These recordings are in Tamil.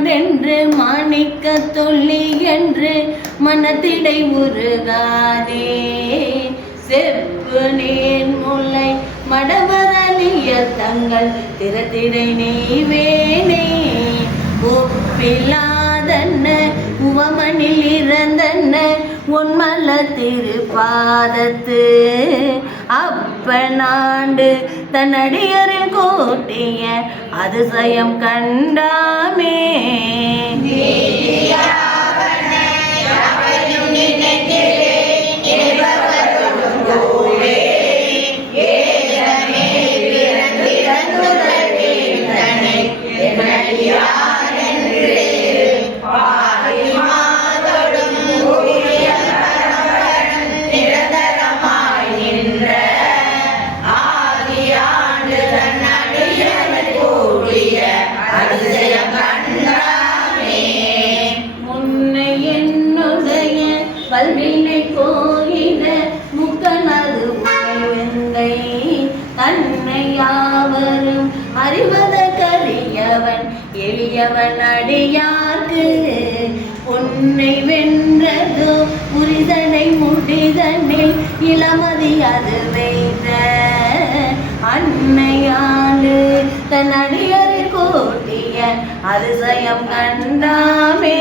மடென்று மாணிக்க தொல்லி என்று மனத்திடை உருகாதே செப்பு நீர் முல்லை மடவரலிய தங்கள் திறத்திடை நெய்வேனே ஒப்பில்லாதன்ன உவமனில் இறந்தன்ன உன்மல்ல திருப்பாதத்து அப்பனாண்டு தன்னடியரில் கூட்டிய அதிசயம் கண்டாமே பல்வினை கோயில முக்கனது உயர்ந்தை தன்னை யாவரும் அறிவத கரியவன் எளியவன் அடியார்க்கு உன்னை வென்றதோ புரிதனை முடிதனில் இளமதி அது வைத்த அன்னையாண்டு தன் அடியரில் கூட்டிய அதிசயம் கண்டாமே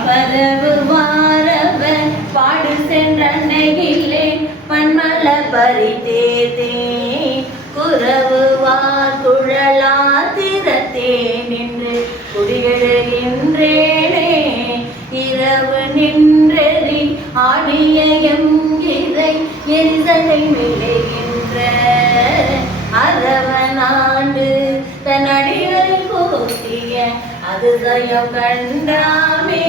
பரவு வாரவன் பாடு சென்றன்னையிலே பன்மல பரிதேதே குறவு வார்குழலா திறத்தே நின்று குடியெழுகின்றேனே இரவு நின்றெறி ஆடிய எங்கிறை எரிதலை விளைகின்ற அரவனாண்டு தன் அடிகளை கூட்டிய அதிசயம் கண்டாமே